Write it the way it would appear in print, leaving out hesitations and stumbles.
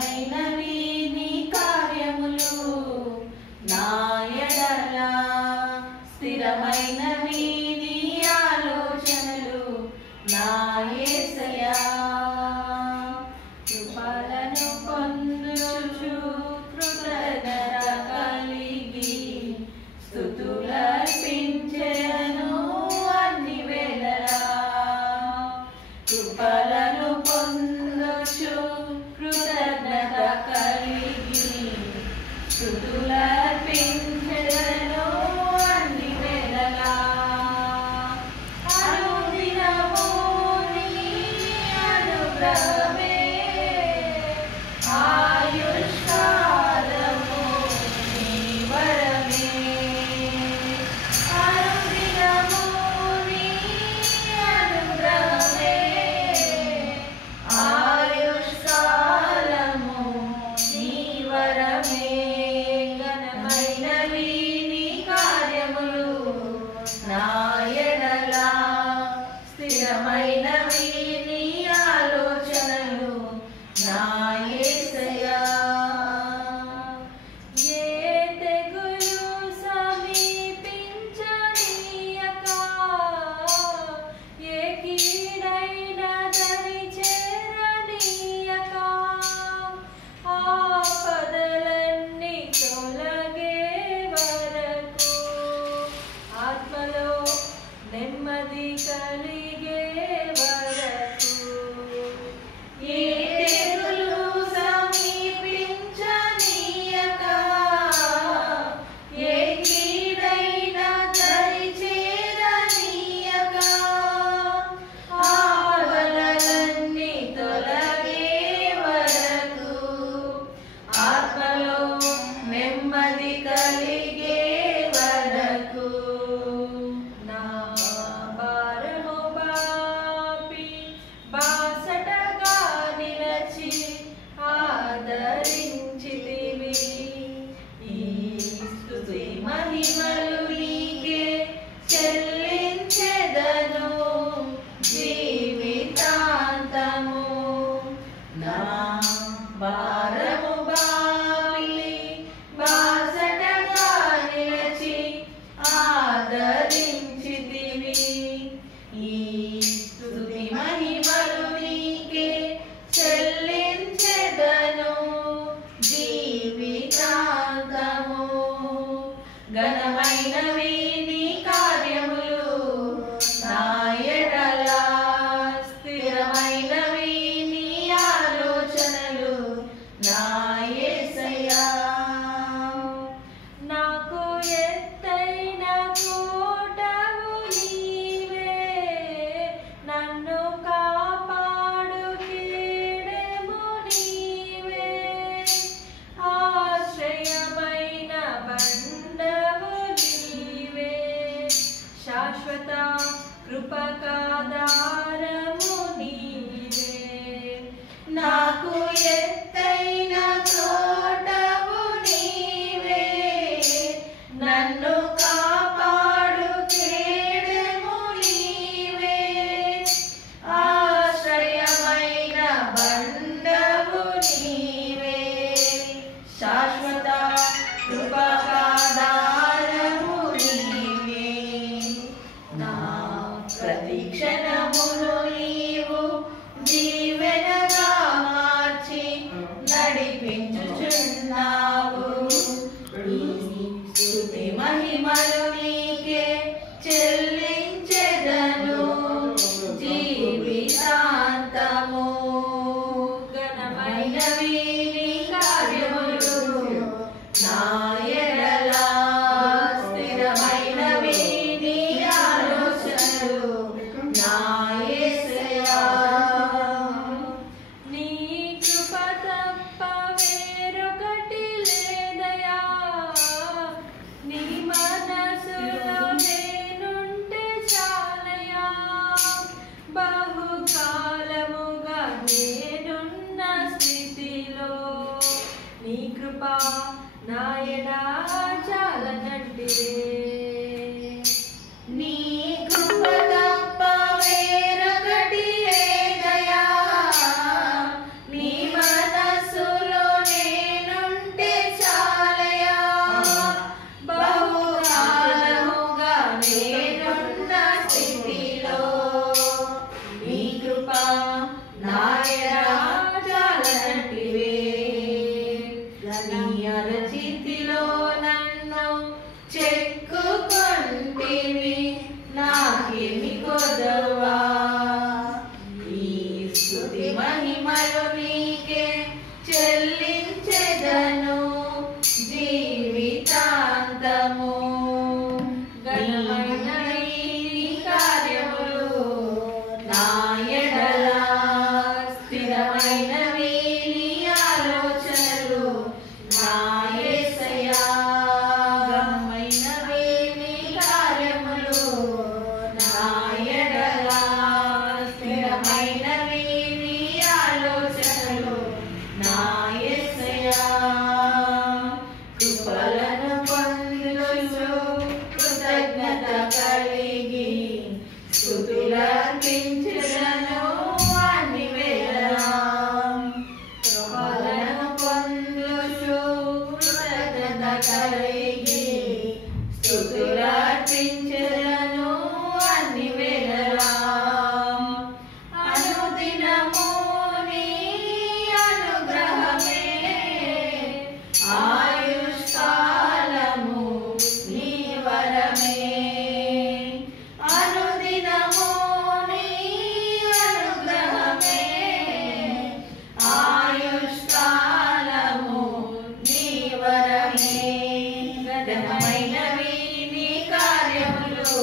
స్థిరమైనవి నీ కార్యములు నా ఎడల, స్థిరమైనవి నీ ఆలోచనలు నా యేసయ్యా. కృపలను పొందుచు కృతజ్ఞత కలిగి స్తుతులర్పించెదను అన్ని వేళలా. కృపలను పొందుచు కృతజ్ఞత కలిగి స్తుతులర్పించెదను అన్ని వేళలా. అనుదినము నీ అనుగ్రహమే ఆయుష్కాలము నీ వరమే. అనుదినము నీ అనుగ్రహమే ఆయుష్కాలము నీ వరమే. ఘనమైనవి నీ కార్యములు నా ఎడల, స్థిరమైనవి నీ ఆలోచనలు నా యేసయ్యా. ఏ తెగులు సమీపించనీయక, ఏ కీడైన దరి చేరనీయక, ఆపదలన్నీ తొలగే వరకు ఆత్మలో నెమ్మది కలిగే వరకు. ఏ తెగులు సమీపించనీయక, ఏ కీడైన దరి చేరనీయక, ఆపదలన్నీ తొలగే వరకు ఆత్మలో నెమ్మది కలిగే వరకు. నా భారము బాపి బాసటగా నిలచి ఆదరించితివి. ఈ స్తుతి మహిమలు నీకే చెల్లించెదను జీవితాంతము. నా భారము బాపి బాసటగా నిలచి ఆదరించితివి. ఈ స్తుతి మహిమలు నీకే చెల్లించెదను జీవితాంతము. ఘనమైనవి నీ కార్యములు నా ఎడల, స్థిరమైనవి నీ ఆలోచనలు నా యేసయ్యా. నాకు ఎత్తైన కోటవు నీవే, నన్ను కాపాడు కేడెము నీవే. ఆశ్రయమైన బండవు నీవే, శాశ్వత కృపకాధారము నీవే. నాకు ఎత్తైన కోటవు నీవే, నన్ను కాపాడు కేడెము నీవే. ఆశ్రయమైన బండవు నీవే, శాశ్వత కృపకాధారము నీవే. నా ప్రతి క్షణమును నీవు దీవెనగా మార్చి నడిపించుచున్నావు. ఈ స్తుతి మహిమలు నీకే చెల్లించెదను జీవితాంతము. ఘనమైనవి నీ కార్యములు నా ఎడల, స్థిరమైనవి నీ ఆలోచనలు నా యేసయ్యా. నీ కృప తప్ప వేరొకటి లేదయా, నీ మనసులో నేనుంటే చాలయా. బహుకాలముగా నేనున్న స్థితిలో నీ కృప నా ఎడా చాలనంటిదే. నీ కృప తప్ప వేరొకటి లేదయా, నీ మనసులో నీ అరచేతిలో నన్ను చెక్కుకొంటివి, నాకేమి కొదవా. ఈ స్తుతి మహిమలు నీకే చెల్లించెదను జీవితాంతము. ఘనమైన నీ కార్యములు నా ఎడల, స్థిరమైనవి నీ ఆలోచనలు నా యేసయ్యా. ఘనమైనవి నీ కార్యములు నా ఎడల, స్థిరమైనవి నీ ఆలోచనలు నా యేసయ్యా. కృపలను పొందుచు కృతజ్ఞత కలిగి స్తుతులర్పించెదను అన్ని వేళలా. కృపలను పొందుచు కృతజ్ఞత కలిగి స్తుతులర్పించెదను అన్ని వేళలా. అనుదినము నీ అనుగ్రహమే, ఆయుష్కాలము నీ వరమే. అనుదినము నీ అనుగ్రహమే, ఆయుష్కాలము నీ వరమే. ఘనమైనవి నీ కార్యములు